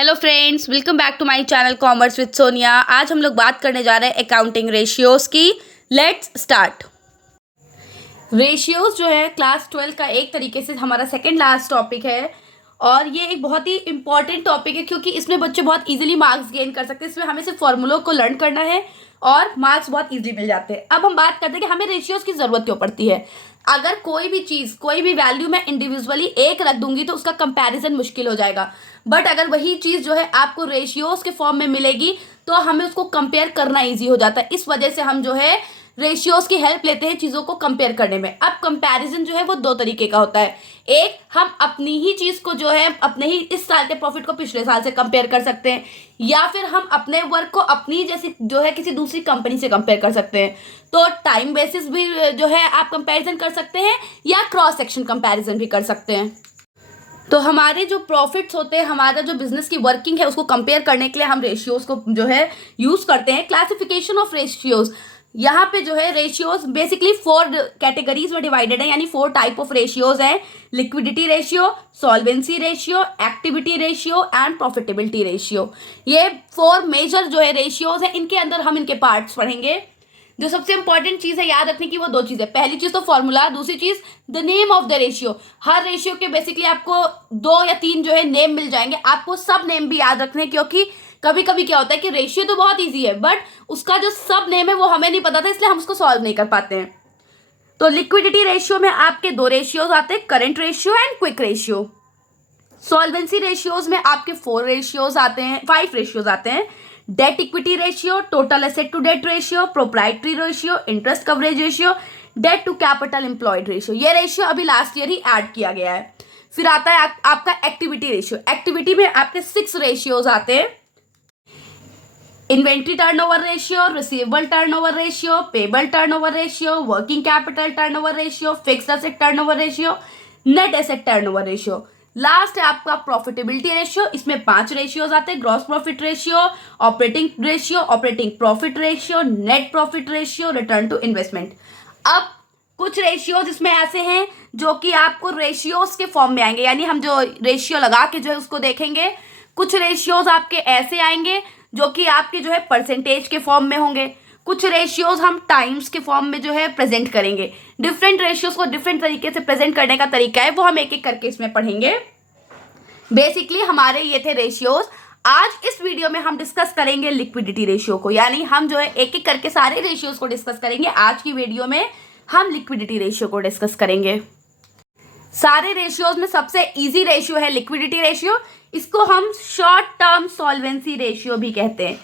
Hello friends, welcome back to my channel commerce with Sonia. आज हम लोग बात करने जा रहे हैं अकाउंटिंग रेशियोज़ की। Let's start. रेशियोज़ जो है क्लास 12 का एक तरीके से हमारा सेकंड लास्ट टॉपिक है और ये एक बहुत ही इंपॉर्टेंट टॉपिक है क्योंकि इसमें बच्चे बहुत इजीली मार्क्स गेन कर सकते हैं। इसमें हमें सिर्फ फॉर्मूलों को लर्न करना है और मार्क्स बहुत इजीली मिल जाते हैं। अब हम बात करते हैं कि हमें रेशियोज़ की ज़रूरत क्यों पड़ती है। अगर कोई भी चीज़, कोई भी वैल्यू मैं इंडिविजुअली एक रख दूंगी तो उसका कंपैरिजन मुश्किल हो जाएगा। बट अगर वही चीज़ जो है आपको रेशियोज़ के फॉर्म में मिलेगी तो हमें उसको कंपेयर करना ईजी हो जाता है। इस वजह से हम जो है रेशियोज़ की हेल्प लेते हैं चीज़ों को कंपेयर करने में। अब कंपैरिजन जो है वो दो तरीके का होता है। एक, हम अपनी ही चीज़ को जो है अपने ही इस साल के प्रॉफिट को पिछले साल से कंपेयर कर सकते हैं, या फिर हम अपने वर्क को अपनी जैसी जो है किसी दूसरी कंपनी से कंपेयर कर सकते हैं। तो टाइम बेसिस भी जो है आप कंपैरिजन कर सकते हैं या क्रॉस सेक्शन कंपैरिजन भी कर सकते हैं। तो हमारे जो प्रॉफिट्स होते हैं, हमारा जो बिजनेस की वर्किंग है उसको कंपेयर करने के लिए हम रेशियोज़ को जो है यूज़ करते हैं। क्लासिफिकेशन ऑफ रेशियोज़, यहाँ पे जो है रेशियोज बेसिकली 4 कैटेगरीज में डिवाइडेड है, यानी 4 टाइप ऑफ रेशियोज हैं। Liquidity ratio, solvency ratio, activity ratio and profitability ratio. ये 4 मेजर जो है रेशियोज हैं। इनके अंदर हम इनके पार्ट्स पढ़ेंगे। जो सबसे इंपॉर्टेंट चीज़ है याद रखने की वो 2 चीज़ें। पहली चीज़ तो फॉर्मूला, दूसरी चीज़ the name of the ratio. हर रेशियो के बेसिकली आपको 2 या 3 जो है नेम मिल जाएंगे। आपको सब नेम भी याद रखने, क्योंकि कभी कभी क्या होता है कि रेशियो तो बहुत ईजी है बट उसका जो सब नेम है वो हमें नहीं पता था, इसलिए हम उसको सॉल्व नहीं कर पाते हैं। तो लिक्विडिटी रेशियो में आपके 2 रेशियोज आते हैं, current ratio and quick ratio. Solvency ratios में आपके 4 रेशियोज आते हैं, 5 रेशियोज आते हैं। Debt equity ratio, total asset to debt ratio, proprietary ratio, interest coverage ratio, debt to capital employed ratio. ये रेशियो अभी लास्ट ईयर ही ऐड किया गया है। फिर आता है आपका एक्टिविटी रेशियो। एक्टिविटी में आपके 6 रेशियोज आते हैं। Inventory turnover ratio, receivable turnover ratio, payable turnover ratio, working capital turnover ratio, fixed asset turnover ratio, net asset turnover ratio. Last है आपका प्रॉफिटेबिलिटी रेशियो। इसमें 5 रेशियोज आते हैं, gross profit ratio, operating ratio, operating profit ratio, net profit ratio, return to investment. अब कुछ ratios इसमें ऐसे हैं जो कि आपको रेशियोज के फॉर्म में आएंगे, यानी हम जो रेशियो लगा के जो है उसको देखेंगे। कुछ रेशियोज आपके ऐसे आएंगे जो कि आपके जो है परसेंटेज के फॉर्म में होंगे। कुछ रेशियोज हम टाइम्स के फॉर्म में जो है प्रेजेंट करेंगे। डिफरेंट रेशियोज को डिफरेंट तरीके से प्रेजेंट करने का तरीका है, वो हम एक एक करके इसमें पढ़ेंगे। बेसिकली हमारे ये थे रेशियोज। आज इस वीडियो में हम डिस्कस करेंगे लिक्विडिटी रेशियो को, यानी हम जो है एक एक करके सारे रेशियोज को डिस्कस करेंगे। आज की वीडियो में हम लिक्विडिटी रेशियो को डिस्कस करेंगे। सारे रेशियोज में सबसे इजी रेशियो है लिक्विडिटी रेशियो। इसको हम शॉर्ट टर्म सॉल्वेंसी रेशियो भी कहते हैं।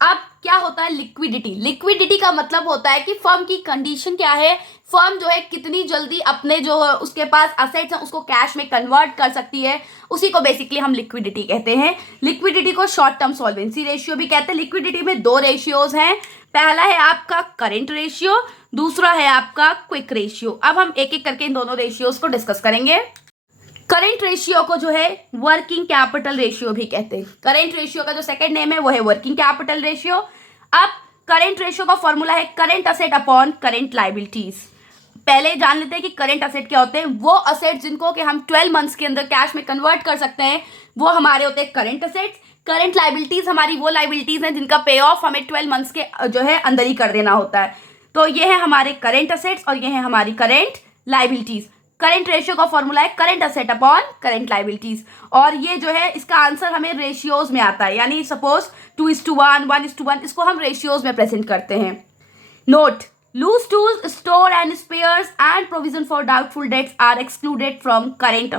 अब क्या होता है लिक्विडिटी? लिक्विडिटी का मतलब होता है कि फर्म की कंडीशन क्या है, फर्म जो है कितनी जल्दी अपने जो उसके पास असेट्स हैं उसको कैश में कन्वर्ट कर सकती है, उसी को बेसिकली हम लिक्विडिटी कहते हैं। लिक्विडिटी को शॉर्ट टर्म सॉल्वेंसी रेशियो भी कहते हैं। लिक्विडिटी में 2 रेशियोज हैं। पहला है आपका करेंट रेशियो, दूसरा है आपका क्विक रेशियो। अब हम एक एक करके इन दोनों रेशियोज को डिस्कस करेंगे। करेंट रेशियो को जो है वर्किंग कैपिटल रेशियो भी कहते हैं। करेंट रेशियो का जो सेकंड नेम है वो है वर्किंग कैपिटल रेशियो। अब करेंट रेशियो का फॉर्मूला है current asset upon current liabilities. पहले जान लेते हैं कि करेंट असेट क्या होते हैं। वो असेट जिनको कि हम 12 मंथ्स के अंदर कैश में कन्वर्ट कर सकते हैं वो हमारे होते हैं करेंट असेट्स। करेंट लायबिलिटीज हमारी वो लायबिलिटीज हैं जिनका पे ऑफ हमें 12 मंथ्स के जो है अंदर ही कर देना होता है। तो ये है हमारे करेंट असेट्स और ये है हमारी करेंट लायबिलिटीज। करेंट रेशियो का फॉर्मूला है current asset upon current liabilities, और ये जो है इसका आंसर हमें रेशियोज में आता है, यानी सपोज 2:1, 1:1, इसको हम रेशियोज में प्रेजेंट करते हैं। Note: loose tools, store and spares and provision for doubtful debts are excluded from current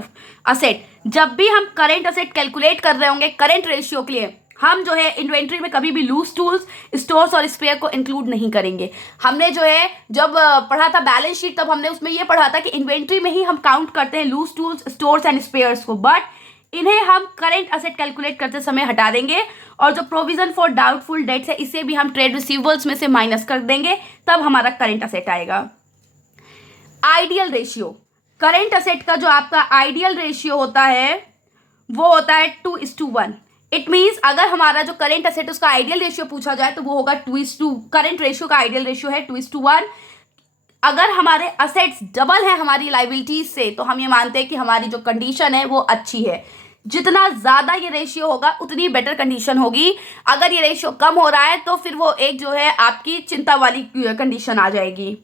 asset. जब भी हम करेंट असेट कैलकुलेट कर रहे होंगे करेंट रेशियो के लिए, हम जो है इन्वेंट्री में कभी भी लूज टूल्स, स्टोर्स और स्पेयर को इंक्लूड नहीं करेंगे। हमने जो है जब पढ़ा था बैलेंस शीट तब हमने उसमें ये पढ़ा था कि इन्वेंट्री में ही हम काउंट करते हैं loose tools, stores and spares को, बट इन्हें हम करेंट असेट कैलकुलेट करते समय हटा देंगे। और जो प्रोविजन फॉर डाउटफुल डेट्स है इसे भी हम ट्रेड रिसीवेबल्स में से माइनस कर देंगे, तब हमारा करेंट असेट आएगा। आइडियल रेशियो, करेंट असेट का जो आपका आइडियल रेशियो होता है वो होता है 2:1। इट मीन्स अगर हमारा जो करेंट असेट उसका आइडियल रेशियो पूछा जाए तो वो होगा 2:2। करेंट रेशियो का आइडियल रेशियो है 2:1। अगर हमारे असेट्स डबल है हमारी लायबिलिटीज से तो हम ये मानते हैं कि हमारी जो कंडीशन है वो अच्छी है। जितना ज़्यादा ये रेशियो होगा उतनी बेटर कंडीशन होगी। अगर ये रेशियो कम हो रहा है तो फिर वो एक जो है आपकी चिंता वाली कंडीशन आ जाएगी।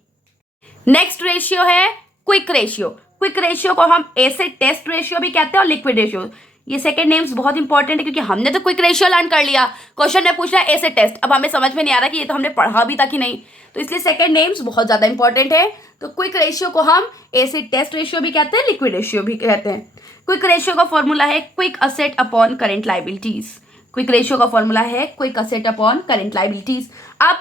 नेक्स्ट रेशियो है क्विक रेशियो। क्विक रेशियो को हम एसिड टेस्ट रेशियो भी कहते हैं और लिक्विड रेशियो। ये सेकंड नेम्स बहुत इंपॉर्टेंट है क्योंकि हमने तो क्विक रेशियो लर्न कर लिया, क्वेश्चन में पूछ रहा है एसिड टेस्ट, अब हमें समझ में नहीं आ रहा कि ये तो हमने पढ़ा भी था कि नहीं, तो इसलिए सेकंड नेम्स बहुत ज़्यादा इंपॉर्टेंट है। तो क्विक रेशियो को हम एसिड टेस्ट रेशियो भी कहते हैं, लिक्विड रेशियो भी कहते हैं। क्विक रेशियो का फॉर्मूला है quick asset upon current liabilities. Quick ratio का फॉर्मूला है quick asset upon current liabilities. अब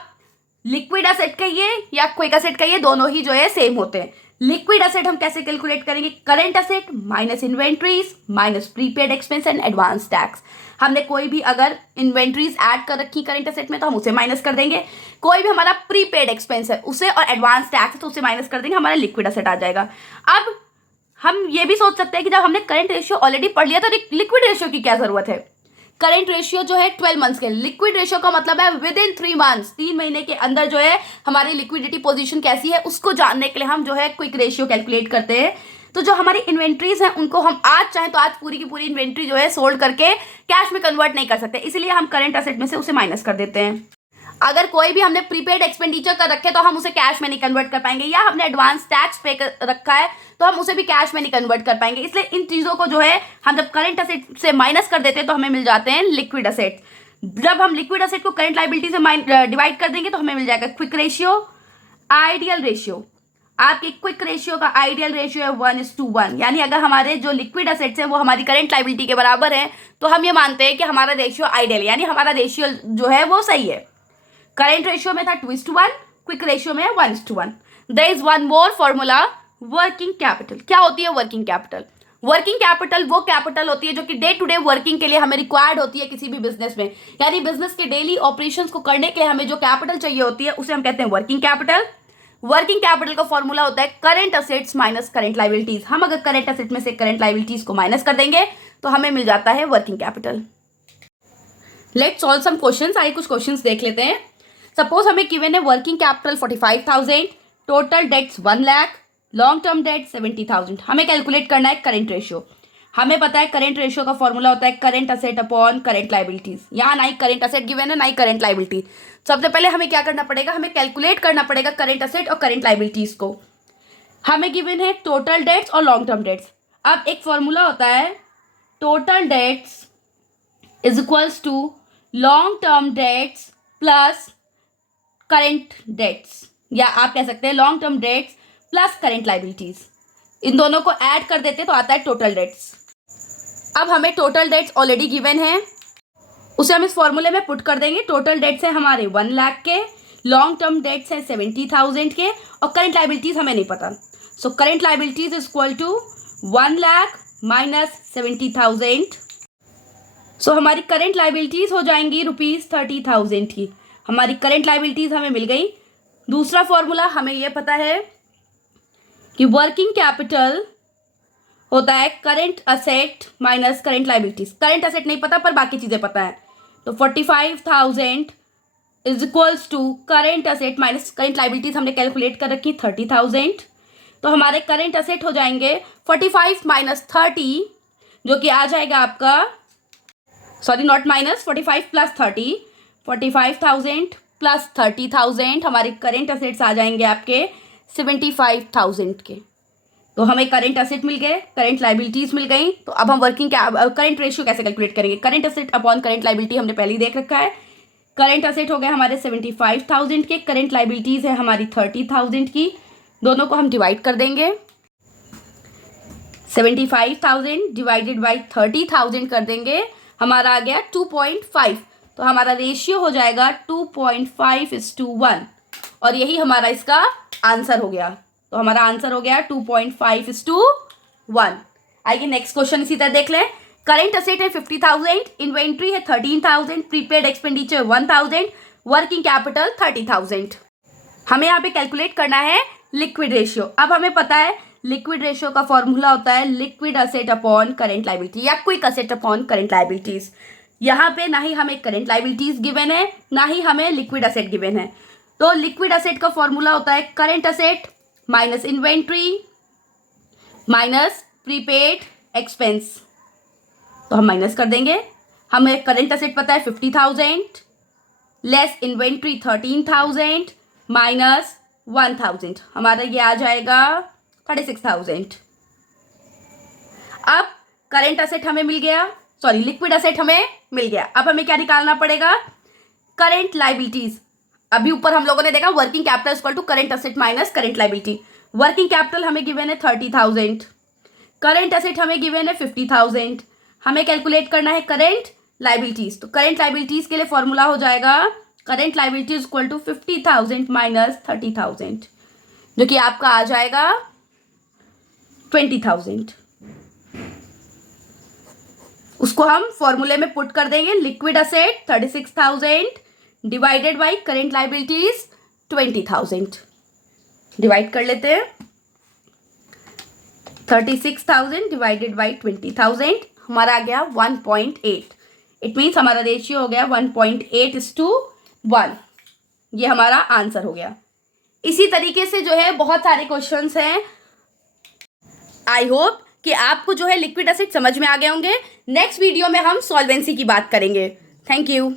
लिक्विड असेट कहिए या क्विक असेट कहिए, दोनों ही जो है सेम होते हैं। लिक्विड असेट हम कैसे कैलकुलेट करेंगे? Current asset minus inventories minus prepaid expense and advance tax. हमने कोई भी अगर इन्वेंट्रीज ऐड कर रखी करंट असेट में तो हम उसे माइनस कर देंगे, कोई भी हमारा प्रीपेड एक्सपेंस है उसे और एडवांस टैक्स है तो उसे माइनस कर देंगे, हमारा लिक्विड असेट आ जाएगा। अब हम ये भी सोच सकते हैं कि जब हमने करंट रेशियो ऑलरेडी पढ़ लिया तो लिक्विड रेशियो की क्या जरूरत है। करंट रेशियो जो है 12 मंथ्स के, लिक्विड रेशियो का मतलब है विद इन 3 मंथ्स, 3 महीने के अंदर जो है हमारी लिक्विडिटी पोजीशन कैसी है उसको जानने के लिए हम जो है क्विक रेशियो कैलकुलेट करते हैं। तो जो हमारी इन्वेंट्रीज हैं उनको हम आज चाहें तो आज पूरी की पूरी इन्वेंट्री जो है सोल्ड करके कैश में कन्वर्ट नहीं कर सकते, इसलिए हम करंट असेट में से उसे माइनस कर देते हैं। अगर कोई भी हमने प्रीपेड एक्सपेंडिचर कर रखे तो हम उसे कैश में नहीं कन्वर्ट कर पाएंगे, या हमने एडवांस टैक्स पे कर रखा है तो हम उसे भी कैश में नहीं कन्वर्ट कर पाएंगे। इसलिए इन चीज़ों को जो है हम जब करंट असेट से माइनस कर देते हैं तो हमें मिल जाते हैं लिक्विड असेट। जब हम लिक्विड असेट को करंट लाइबिलिटी से डिवाइड कर देंगे तो हमें मिल जाएगा क्विक रेशियो। आइडियल रेशियो, आपकी क्विक रेशियो का आइडियल रेशियो है 1:1, यानी अगर हमारे जो लिक्विड असेट्स हैं वो हमारी करंट लाइबिलिटी के बराबर है तो हम ये मानते हैं कि हमारा रेशियो आइडियल, यानी हमारा रेशियो जो है वो सही है। करंट रेशियो में था 2:1, क्विक रेशियो में 1:1। There is one more formula, working capital. क्या होती है वर्किंग कैपिटल? वर्किंग कैपिटल वो कैपिटल होती है जो कि डे टू डे वर्किंग के लिए हमें रिक्वायर्ड होती है किसी भी बिजनेस में, यानी बिजनेस के डेली ऑपरेशंस को करने के लिए हमें जो कैपिटल चाहिए होती है उसे हम कहते हैं वर्किंग कैपिटल। वर्किंग कैपिटल का फॉर्मूला होता है current assets minus current liabilities. हम अगर करंट असेट में से करंट लाइबिलिटीज को माइनस कर देंगे तो हमें मिल जाता है working capital. Let's solve some questions. आइए कुछ क्वेश्चंस देख लेते हैं। सपोज हमें गिवन है working capital 45,000, total debts 1 lakh, long term debt 70,000। हमें कैलकुलेट करना है करंट रेशियो। हमें पता है करंट रेशियो का फॉर्मूला होता है current asset upon current liabilities. यहाँ ना ही करंट असेट गिवन है ना ही करंट लाइबिलिटी। सबसे पहले हमें क्या करना पड़ेगा, हमें कैलकुलेट करना पड़ेगा करंट असेट और करंट लाइबिलिटीज को। हमें गिवन है टोटल डेट्स और लॉन्ग टर्म डेट्स। अब एक फॉर्मूला होता है total debts is equals to long term debts plus current debts, या आप कह सकते हैं long term debts plus current liabilities. इन दोनों को ऐड कर देते तो आता है टोटल डेट्स। अब हमें टोटल डेट्स ऑलरेडी गिवन है, उसे हम इस फॉर्मूले में पुट कर देंगे। टोटल डेट्स है हमारे 1 लाख के, लॉन्ग टर्म डेट्स है 70,000 के, और करंट लाइबिलिटीज हमें नहीं पता। So current liabilities is equal to 1 lakh minus 70,000। So हमारी करंट लाइबिलिटीज हो जाएंगी ₹30,000 की। हमारी करंट लाइबिलिटीज हमें मिल गई। दूसरा फॉर्मूला हमें यह पता है कि वर्किंग कैपिटल होता है current asset minus current liabilities. Current asset नहीं पता पर बाकी चीज़ें पता है, तो 45,000 is equals to current asset minus current liabilities हमने कैलकुलेट कर रखी 30,000। तो हमारे करंट असेट हो जाएंगे 45 माइनस 30, जो कि आ जाएगा आपका, sorry not minus, 45 plus 30, 45,000 plus 30,000 हमारे करंट असेट्स आ जाएंगे आपके 75,000 के। तो हमें करंट असेट मिल गए, करंट लाइबिलिटीज मिल गई। तो अब हम वर्किंग करंट रेशियो कैसे कैलकुलेट करेंगे? Current asset upon current liability हमने पहले ही देख रखा है। करंट असेट हो गए हमारे 75,000 के, करंट लाइबिलिटीज है हमारी 30,000 की। दोनों को हम डिवाइड कर देंगे, 75,000 डिवाइडेड बाई 30,000 कर देंगे, हमारा आ गया 2.5। तो हमारा रेशियो हो जाएगा 2.5:1, और यही हमारा इसका आंसर हो गया। तो हमारा आंसर हो गया 2.5:1। आइए नेक्स्ट क्वेश्चन इसी तरह देख लें। करंट असेट है 50,000, इन्वेंट्री है 13,000, प्रीपेड एक्सपेंडिचर 1,000, वर्किंग कैपिटल 30,000। हमें यहाँ पे कैलकुलेट करना है लिक्विड रेशियो। अब हमें पता है लिक्विड रेशियो का फॉर्मूला होता है liquid asset upon current liability या quick asset upon current liabilities. यहाँ पे ना ही हमें करंट लाइबिलिटीज गिवन है ना ही हमें लिक्विड असेट गिवन है। तो लिक्विड असेट का फॉर्मूला होता है current asset minus inventory minus prepaid expense. तो हम माइनस कर देंगे। हमें करेंट एसेट पता है 50,000 लेस इन्वेंट्री 13,000 माइनस 1,000, हमारा ये आ जाएगा 36,000। अब करेंट एसेट हमें मिल गया, सॉरी लिक्विड एसेट हमें मिल गया। अब हमें क्या निकालना पड़ेगा, करेंट लाइबिलिटीज। अभी ऊपर हम लोगों ने देखा working capital equal to current asset minus current liability. Working capital हमें गिवन है 30,000, करेंट एसेट हमें गिवन है 50,000। हमें कैलकुलेट करना है करेंट लाइबिलिटीज। तो करेंट लाइबिलिटीज के लिए फॉर्मूला हो जाएगा current liabilities equal to 50,000 minus 30,000, जो कि आपका आ जाएगा 20,000। उसको हम फॉर्मूले में पुट कर देंगे। Liquid asset 36,000 divided by current liabilities 20,000। Divide कर लेते हैं। 36,000 डिवाइडेड बाई 20,000 हमारा आ गया 1.8। इट मीन्स हमारा रेशियो हो गया 1.8:1। ये हमारा आंसर हो गया। इसी तरीके से जो है बहुत सारे क्वेश्चंस हैं। आई होप कि आपको जो है लिक्विड एसिड समझ में आ गए होंगे। नेक्स्ट वीडियो में हम सॉल्वेंसी की बात करेंगे। Thank you.